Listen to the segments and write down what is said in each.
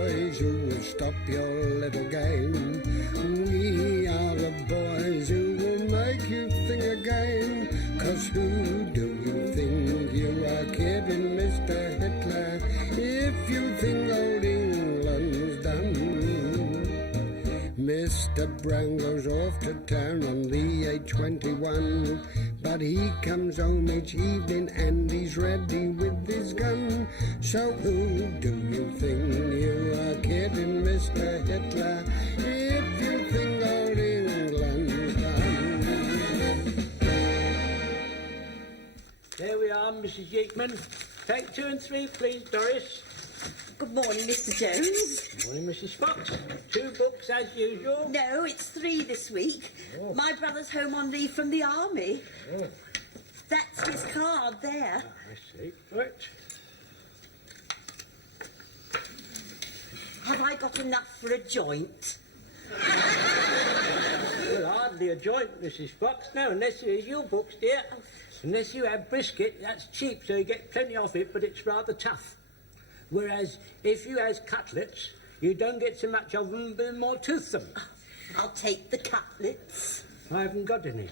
boys who will stop your little game. We are the boys who will make you think again. 'Cause who do you think you are kidding, Mr. Hitler, if you think old England's done? Mr. Brown goes off to town on the A21, but he comes home each evening and he's ready with his gun. So who do you think you are kidding, Mr. Hitler, if you think old England's done? There we are, Mrs. Yeatman. Take 2 and 3, please, Doris. Good morning, Mr. Jones. Good morning, Mrs. Fox. 2 books as usual. No, it's 3 this week. Oh. My brother's home on leave from the army. Oh, That's his card there. I see. Right. Have I got enough for a joint? Well, hardly a joint, Mrs. Fox. No, unless it's your books, dear. Unless you have brisket, that's cheap, so you get plenty of it, but it's rather tough. Whereas if you has cutlets, you don't get so much of them, but more toothsome. I'll take the cutlets. I haven't got any.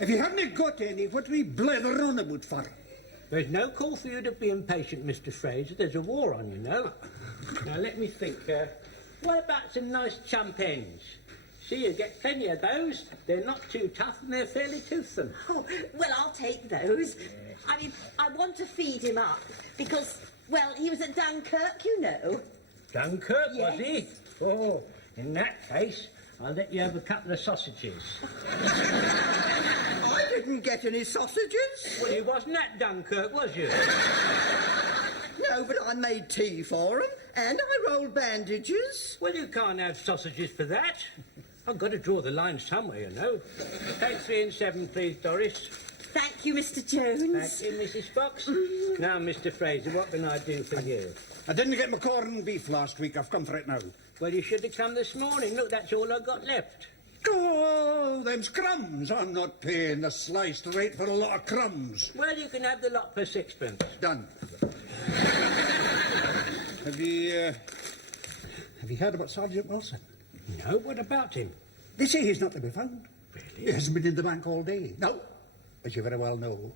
If you haven't got any, what do we blather on about for? There's no call for you to be impatient, Mr. Fraser. There's a war on, you know. Now, let me think. What about some nice chump ends? See, you get plenty of those. They're not too tough and they're fairly toothsome. Oh, well, I'll take those. I mean, I want to feed him up because, well, he was at Dunkirk, you know. Dunkirk, Yes. was he? Oh, in that case, I'll let you have a couple of sausages. I didn't get any sausages. Well, you wasn't at Dunkirk, was you? No, but I made tea for him, and I rolled bandages. Well, you can't have sausages for that. I've got to draw the line somewhere, you know. Take 3 and 7, please, Doris. Thank you, Mr. Jones. Thank you, Mrs. Fox. Now, Mr. Fraser, what can I do for you? I didn't get my corned beef last week. I've come for it now. Well, you should have come this morning. Look, that's all I got left. Oh, them's crumbs. I'm not paying the sliced rate for a lot of crumbs. Well, you can have the lot for 6pence. Done. Have you heard about Sergeant Wilson? No, what about him? They say he's not to be found. Really? He hasn't been in the bank all day. Now, as you very well know,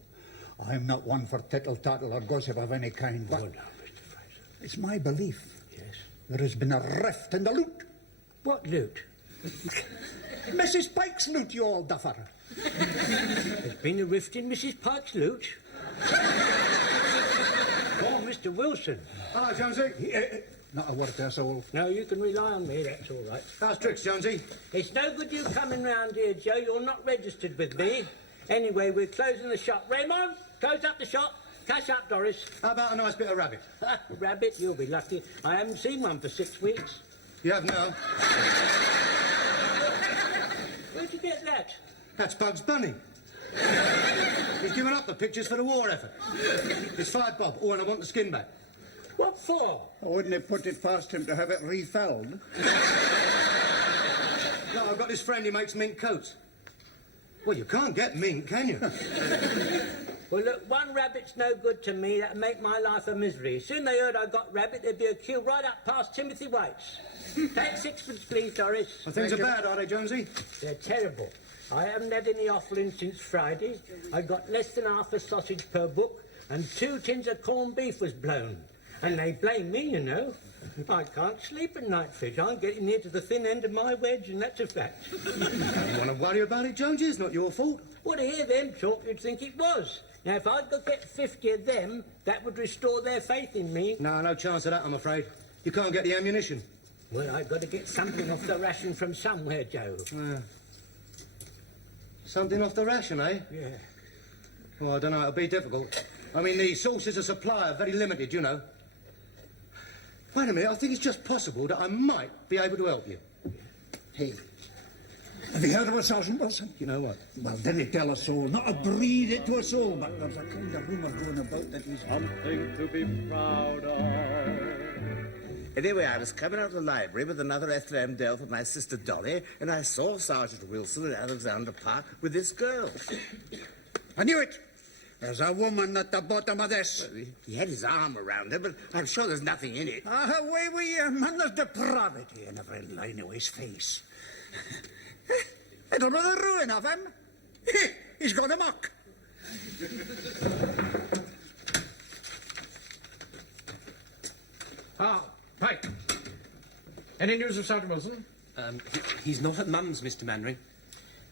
I'm not one for tittle-tattle or gossip of any kind, but Oh, no, Mr. Fraser. it's my belief Yes. there has been a rift in the loot. What loot? Mrs. Pike's loot, you old duffer. There's been a rift in Mrs. Pike's loot? Oh, Mr. Wilson. Hello, Jonesy. Not a word there, soul. No, you can rely on me, that's all right. How's tricks, Jonesy? It's no good you coming round here, Joe. You're not registered with me. Anyway, we're closing the shop. Raymond, close up the shop. Cash up, Doris. How about a nice bit of rabbit? Rabbit, you'll be lucky. I haven't seen one for 6 weeks. You have now. Where'd you get that? That's Bugs Bunny. He's given up the pictures for the war effort. It's 5 bob. Oh, and I want the skin back. What for? I wouldn't have put it past him to have it refelled. No, I've got this friend who makes mink coats. Well, you can't get mink, can you? Well, look, one rabbit's no good to me. That'd make my life a misery. Soon they heard I got rabbit, there'd be a queue right up past Timothy White's. Take 6pence, please, Doris. Well, things are bad, are they, Jonesy? They're terrible. I haven't had any offering since Friday. I got less than half a sausage per book, and 2 tins of corned beef was blown. And they blame me, you know. I can't sleep at night, Fidge. I'm getting near to the thin end of my wedge, and that's a fact. You don't want to worry about it, Jonesy. It's not your fault. Well, to hear them talk, you'd think it was. Now, if I could get 50 of them, that would restore their faith in me. No chance of that, I'm afraid. You can't get the ammunition. Well, I've got to get something off the ration from somewhere, Joe. Something off the ration, eh? Yeah. Well, I don't know. It'll be difficult. I mean, the sources of supply are very limited, you know. Wait a minute. I think it's just possible that I might be able to help you. Hey, have you heard about Sergeant Wilson? You know what? Well, didn't tell a soul. Not a breathe it to a soul, but there's a kind of rumour going about that he's... Something to be proud of. Anyway, I was coming out of the library with another Ethel M. Dell for my sister Dolly, and I saw Sergeant Wilson in Alexander Park with this girl. I knew it. There's a woman at the bottom of this. He had his arm around her, but I'm sure there's nothing in it. Away with you, man. There's depravity in every line of his face. It'll be the ruin of him. He's gone amok. Ah, Pike. Any news of Sergeant Wilson? He's not at Mum's, Mr. Mannering.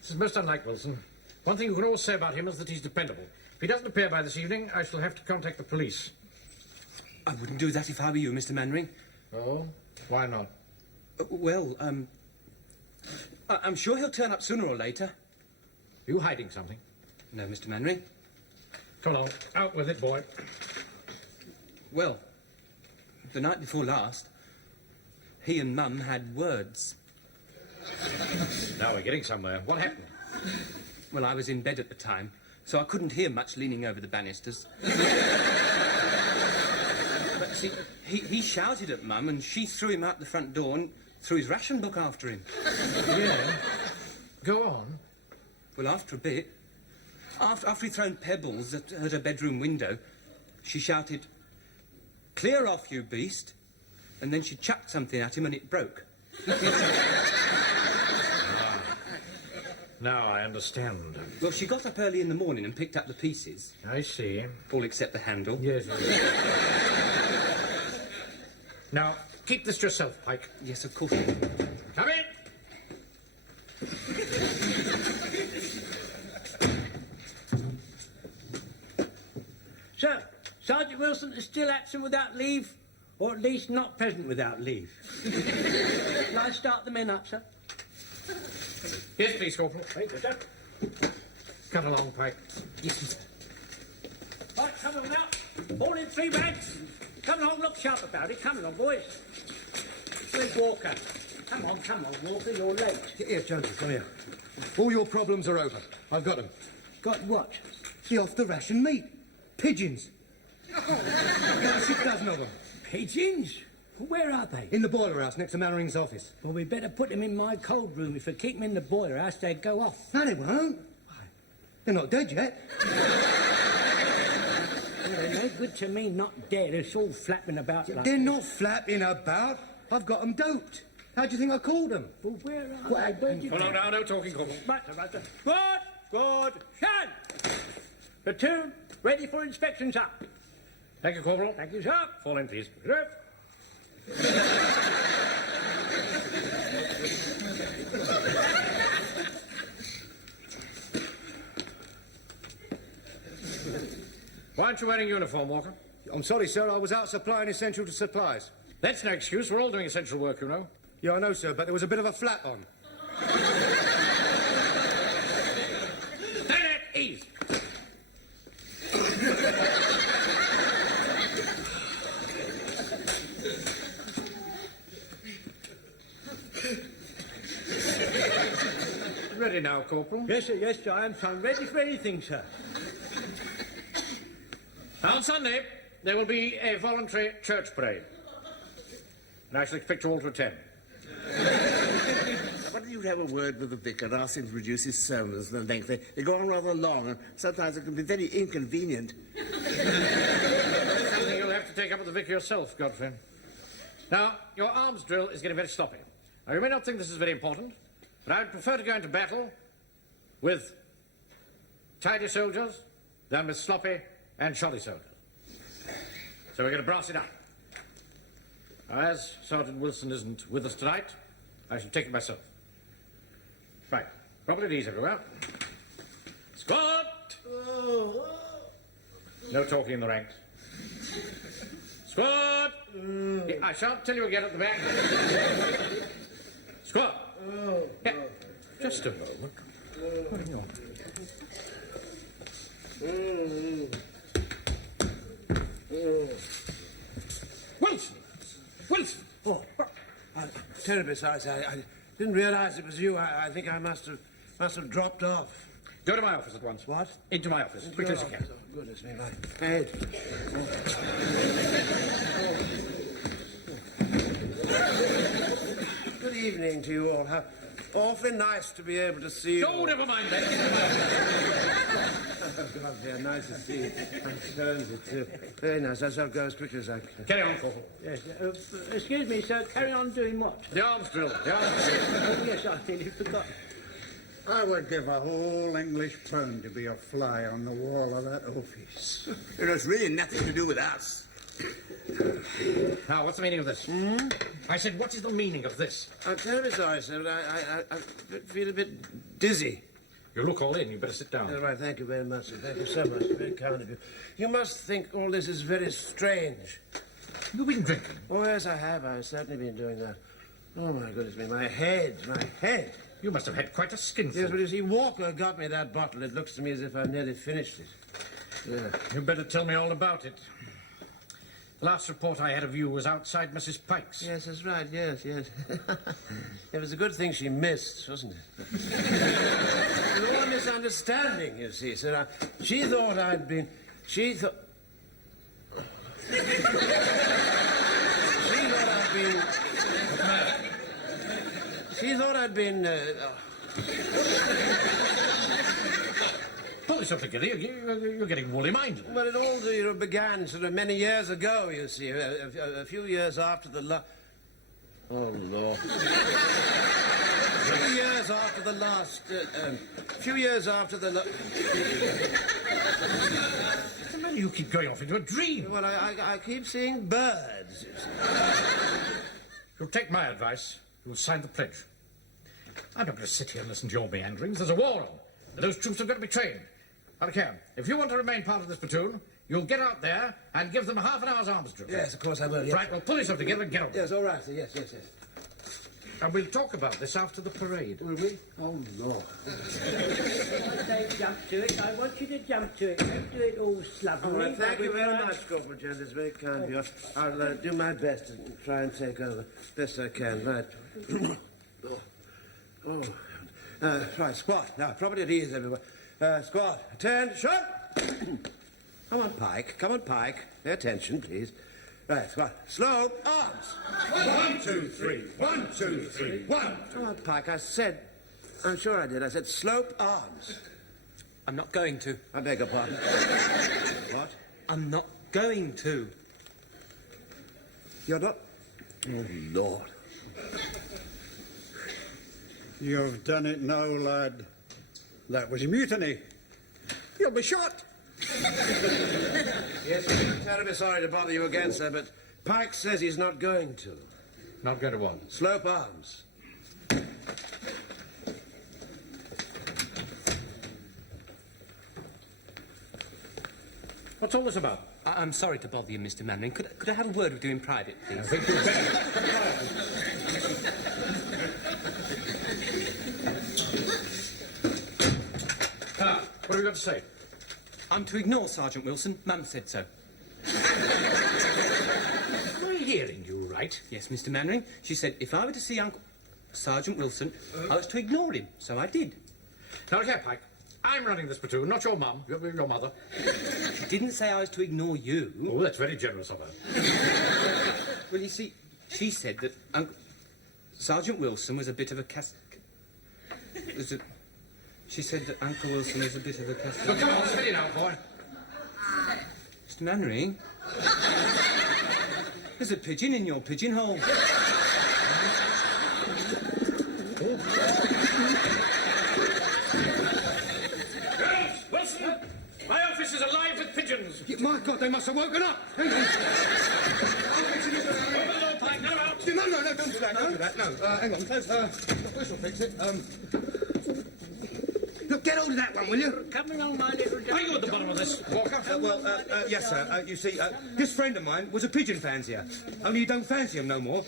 This is most unlike Wilson. One thing you can always say about him is that he's dependable. If he doesn't appear by this evening, I shall have to contact the police. I wouldn't do that if I were you, Mr. Mannering. Oh? Why not? I'm sure he'll turn up sooner or later. You hiding something? No, Mr. Mannering. Come along. Out with it, boy. Well, the night before last, he and Mum had words. Now we're getting somewhere. What happened? Well, I was in bed at the time, so I couldn't hear much leaning over the banisters. But see, he shouted at Mum, and she threw him out the front door and threw his ration book after him. Yeah. Go on. Well, after a bit, after he'd thrown pebbles at her bedroom window, she shouted, "Clear off, you beast!" And then she chucked something at him and it broke. Now I understand. Well, she got up early in the morning and picked up the pieces, I see. all except the handle. Yes. Now, keep this to yourself, Pike. Yes, of course. Come in! So, Sergeant Wilson is still absent without leave, or at least not present without leave. Shall I start the men up, sir? Yes, please, Corporal. Thank you, sir. Come along, Pike. Right, come on now. All in 3 ranks. Come along, look sharp about it. Come along, boys. Where's Walker? Come on, Walker, you're late. Here, Jonesy, come here. All your problems are over. I've got them. Got what? The off-the-ration meat. Pigeons. About 6 dozen of them. Pigeons? Where are they? In the boiler house next to Mannering's office. Well, we better put them in my cold room. If we keep them in the boiler house, they'd go off. No, they won't. Why? They're not dead yet. Well, they're no good to me, not dead. It's all flapping about like... They're not flapping about. I've got them doped. How do you think I called them? Well, where are they? Where'd you Hold on now, no talking, Corporal. Right, sir. Good. Shun! Platoon, ready for inspection, sir. Thank you, Corporal. Thank you, sir. Fall in, please. Why aren't you wearing uniform, Walker? I'm sorry, sir. I was out supplying essential to supplies. That's no excuse. We're all doing essential work, you know. Yeah, I know, sir, but there was a bit of a flat on. Stand at ease. Ready now, Corporal. Yes, sir, I am, sir. I'm ready for anything, sir. On Sunday, there will be a voluntary church parade. And I shall expect you all to attend. Why don't you have a word with the vicar and ask him to reduce his sermons and the length? They go on rather long, and sometimes it can be very inconvenient. Something you'll have to take up with the vicar yourself, Godfrey. Now, your arms drill is getting very sloppy. Now, you may not think this is very important, but I would prefer to go into battle with tidy soldiers than with sloppy and shoddy soldiers. So we're going to brass it up. Now, as Sergeant Wilson isn't with us tonight, I shall take it myself. Right. Properly at ease everywhere. Squad! No talking in the ranks. Squad! I shan't tell you again at the back. Squad! Yeah. Just a moment. Hang on. Wilson! Wilson! Oh, terribly sorry, sir. I didn't realise it was you. I think I must have dropped off. Go to my office at once. What? Into my office, as quickly as you can. Oh, goodness me, my head. Good evening to you all. How awfully nice to be able to see you. Oh, never mind that. Very nice to see you. Turns it too. Very nice. I shall go as quickly as I can. Carry on, Corporal. Yes, excuse me, sir. Carry on doing what? The arms drill. The arms drill. Oh, yes, I nearly forgot. I would give a whole English pound to be a fly on the wall of that office. It has really nothing to do with us. Now, what's the meaning of this? I said, what is the meaning of this? I'm terribly sorry, sir, but I feel a bit dizzy. You look all in. You better sit down. All right, thank you very much, sir. Thank you so much. Very kind of you. You must think all this is very strange. You've been drinking. Oh, yes, I have. I've certainly been doing that. Oh, my goodness me. My head. You must have had quite a skinful. Yes, but you see, Walker got me that bottle. It looks to me as if I've nearly finished it. Yeah. You better tell me all about it. The last report I had of you was outside Mrs. Pike's. Yes, that's right. Yes. It was a good thing she missed, wasn't it? It was all a misunderstanding, you see, sir. She thought I'd been... She thought I'd been... Pull yourself together. You're getting woolly-minded. Well, it all began sort of many years ago, you see. A few years after the Oh, Lord. A few years after the last... few years after the... Man, you keep going off into a dream. Well, I keep seeing birds. You'll take my advice. You'll sign the pledge. I'm not going to sit here and listen to your meanderings. There's a war on. Those troops have got to be trained. Now, Cam, if you want to remain part of this platoon, you'll get out there and give them half an hour's arms drill. Yes, of course I will, yes. Right, well, pull yourself together and get on. Yes, all right, sir. Yes. And we'll talk about this after the parade. Will we? Oh, Lord. Don't jump to it. I want you to jump to it. Don't do it all slovenly. All right, thank you very much, Corporal Jones. It's very kind of you. I'll do my best to try and take over best I can. Right. Right, squat. Now, properly at ease, everyone. Squat. Attention. Come on, Pike. Pay attention, please. Right, squat. Slow. Arms. 1, 2, 3. 1, 2, 3. 1. Come on, Pike. I'm sure I did. I said slope arms. I'm not going to. I beg your pardon. What? I'm not going to. You're not... Oh, Lord. You've done it now, lad. That was mutiny. You'll be shot. Yes, I'm terribly sorry to bother you again, sir, but Pike says he's not going to. Not going to what? Slope arms. What's all this about? I'm sorry to bother you, Mr. Mannering. Could I have a word with you in private, please? I think you'd better. What have you got to say? I'm to ignore Sergeant Wilson. Mum said so. Am I hearing you right? Yes, Mr. Mannering. She said if I were to see Uncle Sergeant Wilson, I was to ignore him. So I did. Now, here, Pike. I'm running this platoon, not your mum, your mother. She didn't say I was to ignore you. Oh, that's very generous of her. Well, you see, she said that Sergeant Wilson was a bit of a She said that Uncle Wilson was a bit of a Well, come on, steady now, boy. Mr. Mannering, there's a pigeon in your pigeonhole. Wilson, my office is alive with pigeons. My God, they must have woken up. Hang on. Overlord, Pike, no out. No, don't do that. No, hang on. This will fix it. Look, get hold of that one, will you? Come along, my little... Are you at the bottom of this, Walker? Yes, sir. You see, this friend of mine was a pigeon fancier. Only you don't fancy him no more.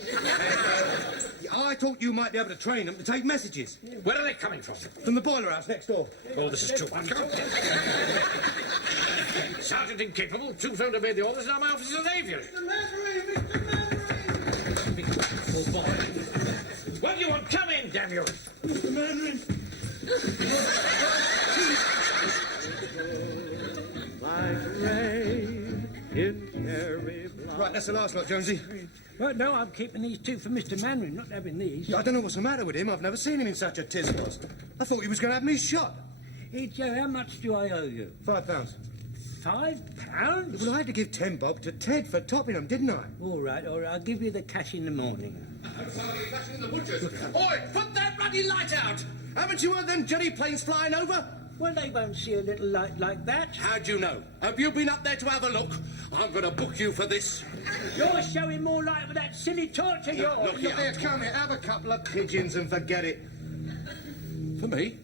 I thought you might be able to train them to take messages. Where are they coming from? From the boiler house next door. Oh, this is too much. Sergeant incapable, troops don't obey the orders, now my office is an aviary. Oh, boy. What do you want? Come in, damn you. Mr. Mannering. Right, that's the last lot, Jonesy. Well, no, I'm keeping these two for Mr. Mannering, not having these. Yeah, I don't know what's the matter with him. I've never seen him in such a tiswas. I thought he was going to have me shot. Hey, Joe, how much do I owe you? £5. £5? Well, I had to give 10 bob to Ted for topping them, didn't I? All right, I'll give you the cash in the morning. Oi, put that bloody light out! Haven't you heard them jelly planes flying over? Well, they won't see a little light like that. How'd you know? Have you been up there to have a look? I'm going to book you for this. You're showing more light with that silly torch of yours. Look here, come here, have a couple of pigeons and forget it. For me?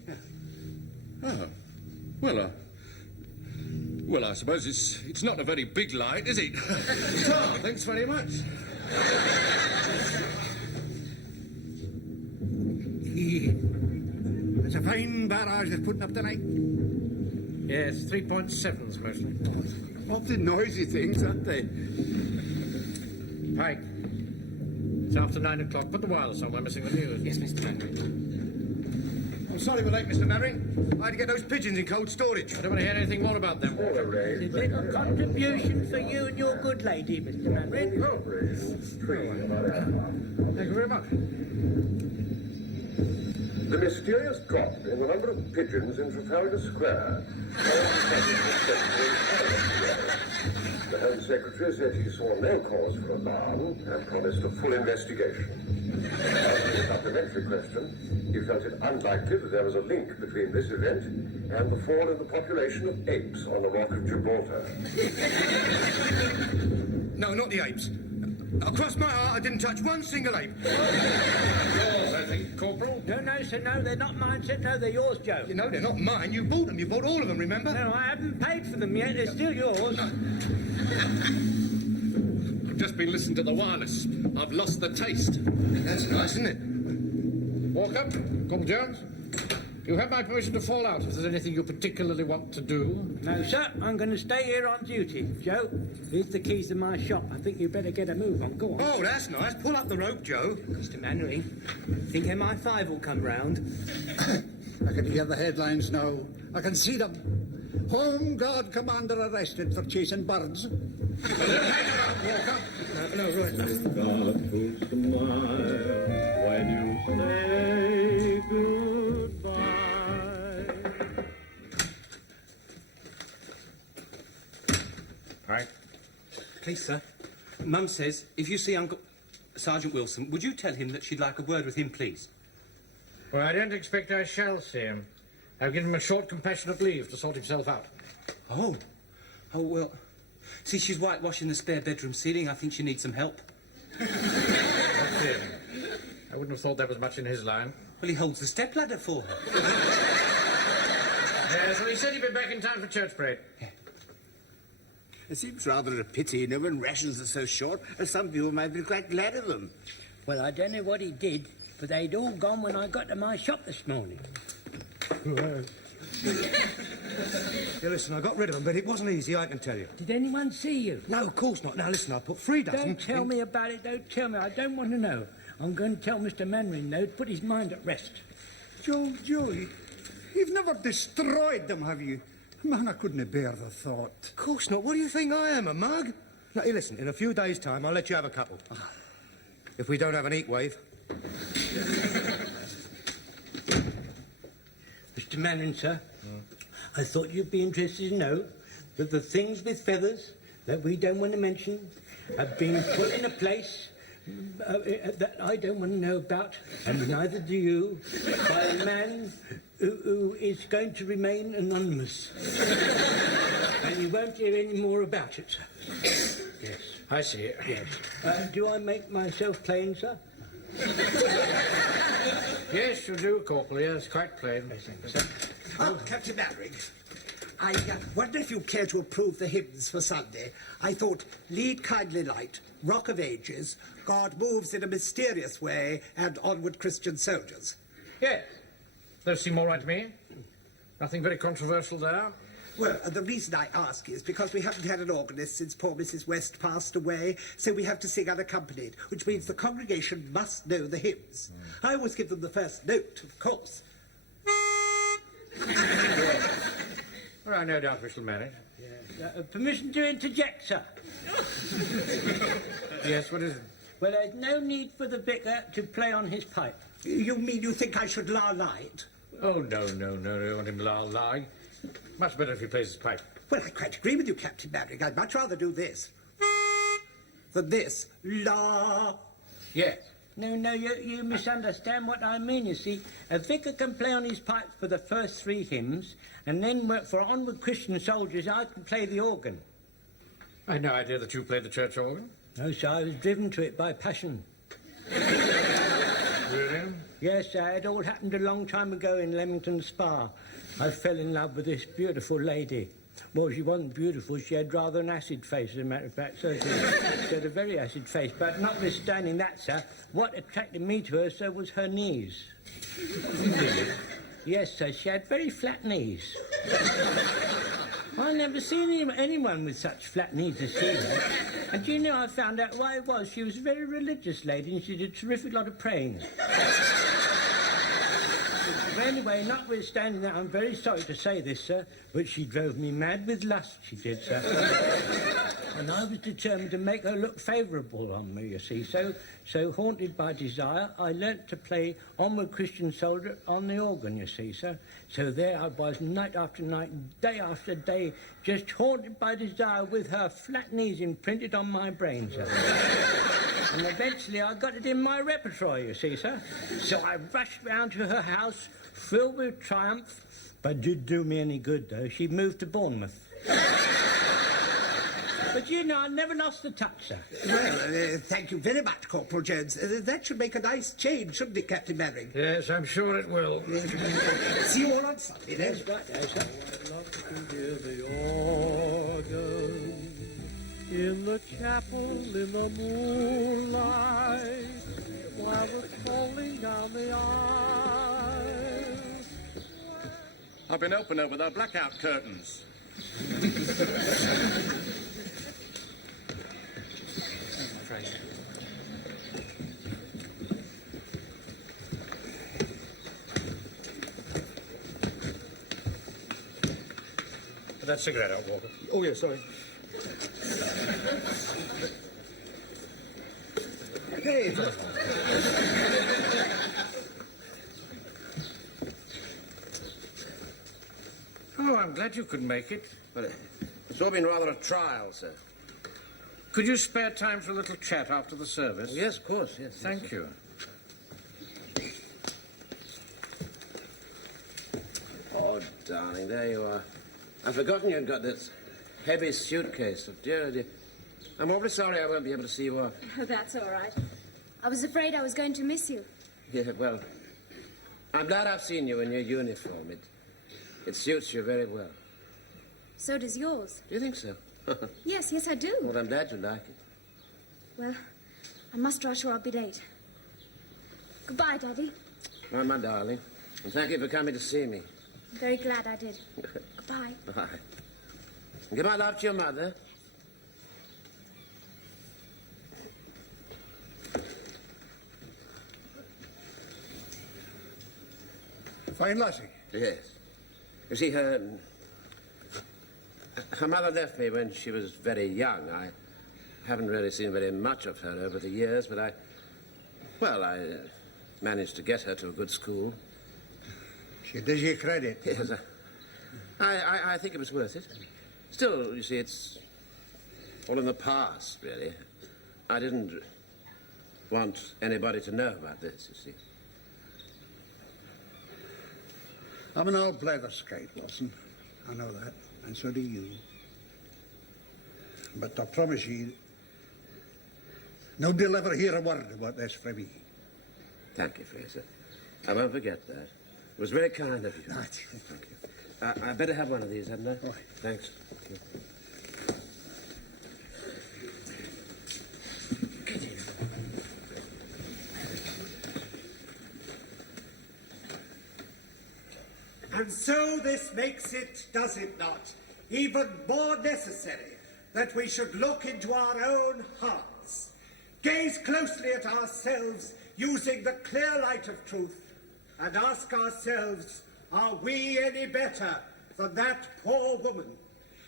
Oh. Well, well, I suppose it's not a very big light, is it? Oh, thanks very much. It's a fine barrage they're putting up tonight. Yes, 3.7s mostly. Awfully noisy things, aren't they? Pike. It's after 9 o'clock. Put the wireless on. We're missing the news. Yes, Mr. Mandarin. I'm sorry we're late, Mr. Mannering. I had to get those pigeons in cold storage. I don't want to hear anything more about them. A little contribution for you and your good lady, Mr. Manring. Thank you very much. The mysterious drop in the number of pigeons in Trafalgar Square. The Home Secretary said he saw no cause for alarm and promised a full investigation. Answering a supplementary question, he felt it unlikely that there was a link between this event and the fall in the population of apes on the Rock of Gibraltar. No, not the apes. Across my heart, I didn't touch one single ape. Yours, I think, Corporal. No, sir, no, they're not mine, sir. No, they're yours, Joe. You know, they're not mine. You bought them. You bought all of them, remember? No, I haven't paid for them yet. They're still yours. I've just been listening to the wireless. I've lost the taste. That's nice, isn't it? Walker, Corporal Jones. You have my permission to fall out if there's anything you particularly want to do. No, sir, I'm going to stay here on duty. Joe, here's the keys to my shop. I think you better get a move on. Go on. Oh, that's nice. Pull up the rope, Joe. Mr. Mannery, think MI5 will come round? I can hear the headlines now. I can see them. Home Guard commander arrested for chasing birds. Walker. No, right. God will smile when you say goodbye. Right. Please, sir. Mum says, if you see Uncle Sergeant Wilson, would you tell him that she'd like a word with him, please? Well, I don't expect I shall see him. I've given him a short, compassionate leave to sort himself out. Oh, well... See, she's whitewashing the spare bedroom ceiling. I think she needs some help. What's him? I wouldn't have thought there was much in his line. Well, he holds the stepladder for her. Yes, well, he said he'd be back in time for church parade. It seems rather a pity, when rations are so short, and some people might be quite glad of them. Well, I don't know what he did, but they'd all gone when I got to my shop this morning. Yeah, listen, I got rid of them, but it wasn't easy, I can tell you. Did anyone see you? No, of course not. Now, listen, I put 3 dozen... Don't tell me about it, don't tell me. I don't want to know. I'm going to tell Mr. Manring, though, to put his mind at rest. Joe, you've never destroyed them, have you? Man, I couldn't bear the thought. Of course not. What do you think I am, a mug? Now, hey, listen, in a few days' time, I'll let you have a couple. If we don't have an heat wave. Mr. Manring, sir, I thought you'd be interested to know that the things with feathers that we don't want to mention have been put in a place that I don't want to know about, and neither do you, by a man who is going to remain anonymous. And you won't hear any more about it, sir. Yes. I see it. Yes. Do I make myself plain, sir? Yes, you do, Corporal. Yes, quite plain. Oh, Captain Mannering, I wonder if you'd care to approve the hymns for Sunday. I thought, Lead Kindly Light, Rock of Ages, God Moves in a Mysterious Way, and Onward Christian Soldiers. Yes. Those seem all right to me. Nothing very controversial there. Well, the reason I ask is because we haven't had an organist since poor Mrs. West passed away, so we have to sing unaccompanied, which means the congregation must know the hymns. I always give them the first note, of course. Well, no doubt we shall manage. Permission to interject, sir. Yes, what is it? Well, there's no need for the vicar to play on his pipe. You mean you think I should la light? Oh, no, you want him lying. Much better if he plays his pipe. Well, I quite agree with you, Captain Maverick. I'd much rather do this than this. La. Yes. No, you misunderstand what I mean, you see. A vicar can play on his pipe for the first 3 hymns, and then for Onward Christian Soldiers, I can play the organ. I had no idea that you played the church organ. No, sir, I was driven to it by passion. Really? Yes, sir, it all happened a long time ago in Leamington Spa. I fell in love with this beautiful lady. Well, she wasn't beautiful, she had rather an acid face, as a matter of fact, so she had a very acid face. But notwithstanding that, sir, what attracted me to her, sir, was her knees. Yes, sir, she had very flat knees. I never seen anyone with such flat knees as she had. And do you know, I found out why it was. She was a very religious lady, and she did a terrific lot of praying. But anyway, notwithstanding that, I'm very sorry to say this, sir, but she drove me mad with lust, she did, sir. And I was determined to make her look favourable on me, you see. So haunted by desire, I learnt to play Onward Christian Soldier on the organ, you see, sir. So there I was, night after night, day after day, just haunted by desire with her flat knees imprinted on my brain, sir. And eventually I got it in my repertoire, you see, sir. So I rushed round to her house, filled with triumph, but it didn't do me any good, though. She moved to Bournemouth. But, you know, I never lost the touch, sir. Well, thank you very much, Corporal Jones. That should make a nice change, shouldn't it, Captain Maverick? Yes, I'm sure it will. See you all on Sunday, then. That's right, yes, sir. I'd love to hear the organ in the chapel in the moonlight while it's falling down the aisle. I've been helping her with her blackout curtains. Put that cigarette out, Walter. Oh, yeah, sorry. Hey, Oh, I'm glad you could make it. well, it's all been rather a trial, sir. Could you spare time for a little chat after the service? Yes, of course, yes. Thank you. Oh, darling, there you are. I'd forgotten you'd got this heavy suitcase. Oh, dear, dear. I'm awfully sorry I won't be able to see you off. Oh, that's all right. I was afraid I was going to miss you. Yeah, well, I'm glad I've seen you in your uniform. It suits you very well. So does yours. Do you think so? Yes, I do. Well, I'm glad you like it. Well, I must rush or I'll be late. Goodbye, Daddy. Well, my darling, and thank you for coming to see me. I'm very glad I did. Goodbye. Bye. And give my love to your mother. Fine lassie. Yes. You see, her mother left me when she was very young. I haven't really seen very much of her over the years, but I managed to get her to a good school. She does you credit. Yes, I think it was worth it. Still, you see, it's all in the past, really. I didn't want anybody to know about this, you see. I'm an old blatherskite, Watson. I know that, and so do you. But I promise you, nobody'll ever hear a word about this from me. Thank you, Fraser. I won't forget that. It was very kind of you. Right. Thank you. I'd better have one of these, hadn't I? Right. Thanks. Thank you. And so this makes it, does it not, even more necessary that we should look into our own hearts, gaze closely at ourselves using the clear light of truth, and ask ourselves, are we any better than that poor woman?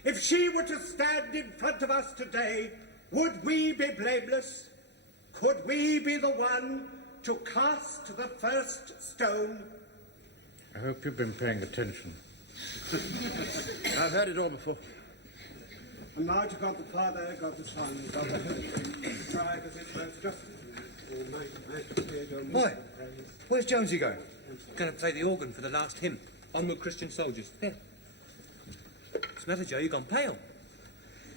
If she were to stand in front of us today, would we be blameless? Could we be the one to cast the first stone? I hope you've been paying attention. I've heard it all before. And now you've got the Father, got the Son, got the Holy Spirit. Try as it most just. Boy, where's Jonesy going? Going to play the organ for the last hymn. Onward, Christian soldiers. There. What's the matter, Joe? You've gone pale.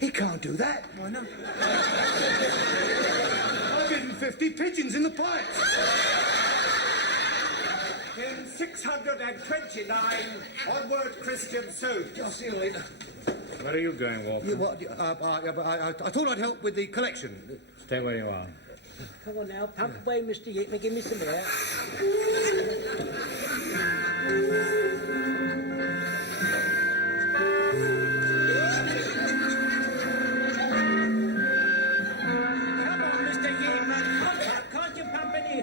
He can't do that. Why not? I've given 50 pigeons in the pipes. In 629, onward, Christian soldiers. I'll see you later. Where are you going, Walker? I thought I'd help with the collection. Stay where you are. Come on now, pump away, Mr. Yeatman. Give me some air. Come on, Mr. Yeatman. Can't you pump any?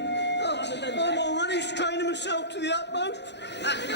I'm already straining myself to the utmost. Thank you.